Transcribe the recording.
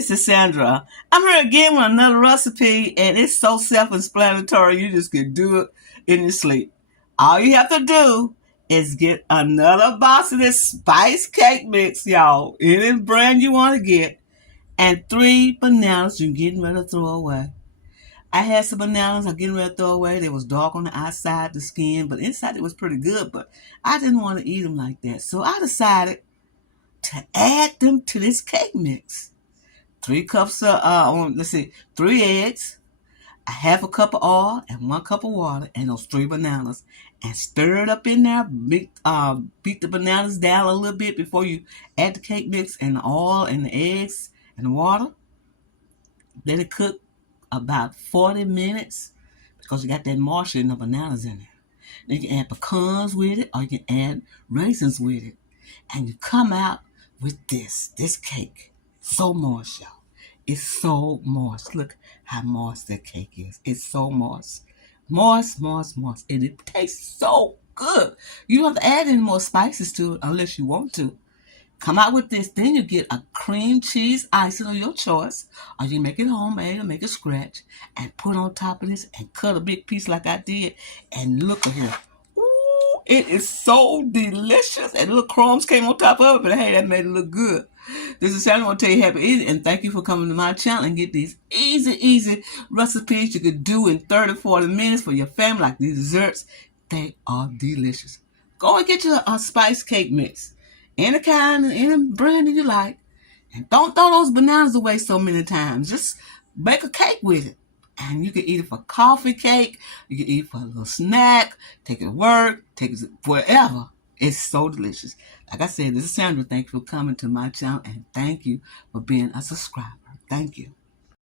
This is Sandra. I'm here again with another recipe, and it's so self-explanatory. You just can do it in your sleep. All you have to do is get another box of this spice cake mix, y'all. Any brand you want to get, and 3 bananas you're getting ready to throw away. I had some bananas I'm getting ready to throw away. They was dark on the outside, the skin, but inside it was pretty good. But I didn't want to eat them like that, so I decided to add them to this cake mix. 3 cups of, 3 eggs, a half a cup of oil, and 1 cup of water, and those 3 bananas. And stir it up in there. Beat the bananas down a little bit before you add the cake mix and the oil and the eggs and the water. Let it cook about 40 minutes because you got that moisture in the bananas in there. Then you can add pecans with it or you can add raisins with it. And you come out with this cake. So moist, y'all. It's so moist. Look how moist that cake is. It's so moist. Moist, moist, moist. And it tastes so good. You don't have to add any more spices to it unless you want to. Come out with this. Then you get a cream cheese icing of your choice. Or you make it homemade or make it scratch. And put on top of this and cut a big piece like I did. And look at here. Ooh, it is so delicious. And little crumbs came on top of it. But hey, that made it look good. This is Sally. I want to tell you happy eating. And thank you for coming to my channel and get these easy recipes you could do in 30, 40 minutes for your family. Like these desserts. They are delicious. Go and get your spice cake mix. Any kind, any brand that you like. And don't throw those bananas away so many times. Just bake a cake with it. And you can eat it for coffee cake. You can eat it for a little snack. Take it to work. Take it wherever. It's so delicious. Like I said, this is Sandra. Thank you for coming to my channel. And thank you for being a subscriber. Thank you.